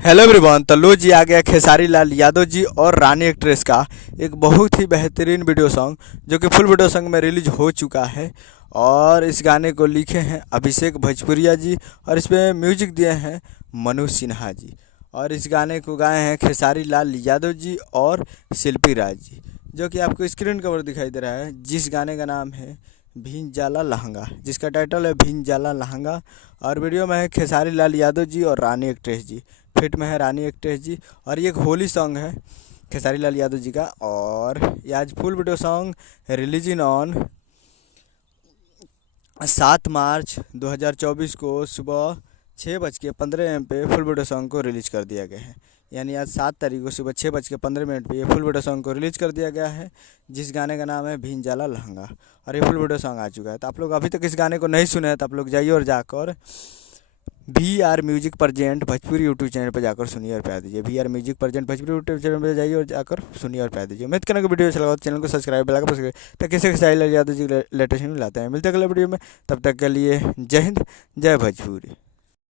Hello everyone. तो लो जी आ गया खेसारी लाल यादव जी और रानी एक्ट्रेस का एक बहुत ही बेहतरीन वीडियो सॉन्ग जो कि फुल वीडियो सॉन्ग में रिलीज हो चुका है। और इस गाने को लिखे हैं अभिषेक भोजपुरिया जी और इस पे म्यूजिक दिए हैं मनु सिन्हा जी। और इस गाने को गाए हैं खेसारी लाल यादव जी और शिल्पी राज जी, जो कि आपको स्क्रीन कवर दिखाई दे रहा है। जिस गाने का नाम है भीन जाला लहंगा, जिसका टाइटल है भीन जाला लहंगा। और वीडियो में है खेसारी लाल यादव जी और रानी एक्ट्रेस जी, फिट में है रानी एक्ट्रेस जी। और ये एक होली सॉन्ग है खेसारी लाल यादव जी का। और ये आज full video song releasing on 7 मार्च 2024 को सुबह 6:15 पे फुल वीडियो सॉन्ग को रिलीज कर दिया गया है। यानी आज 7 तारीख को सुबह 6:15 पे ये फुल वीडियो सॉन्ग को रिलीज कर दिया गया है, जिस गाने का नाम है भीन जाला लहंगा। और ये फुल वीडियो सॉन्ग आ चुका है। तो आप लोग अभी तक इस गाने को नहीं सुने हैं तो आप लोग जाइए और जाकर VR music present Bhojpuri YouTube channel पर जाकर सुनिए और प्यार दीजिए। VR music present Bhojpuri YouTube channel पर जाइए और जाकर सुनिए और प्यार दीजिए। उम्मीद करने को वीडियो अच्छा लगा तो चैनल को सब्सक्राइब बेल आइकन प्रेस करें ताकि किसी के यादव जी लेटेस्ट न्यूज़ लाते हैं। मिलते हैं अगले वीडियो में, तब तक के लिए जय हिंद जय भोजपुरी।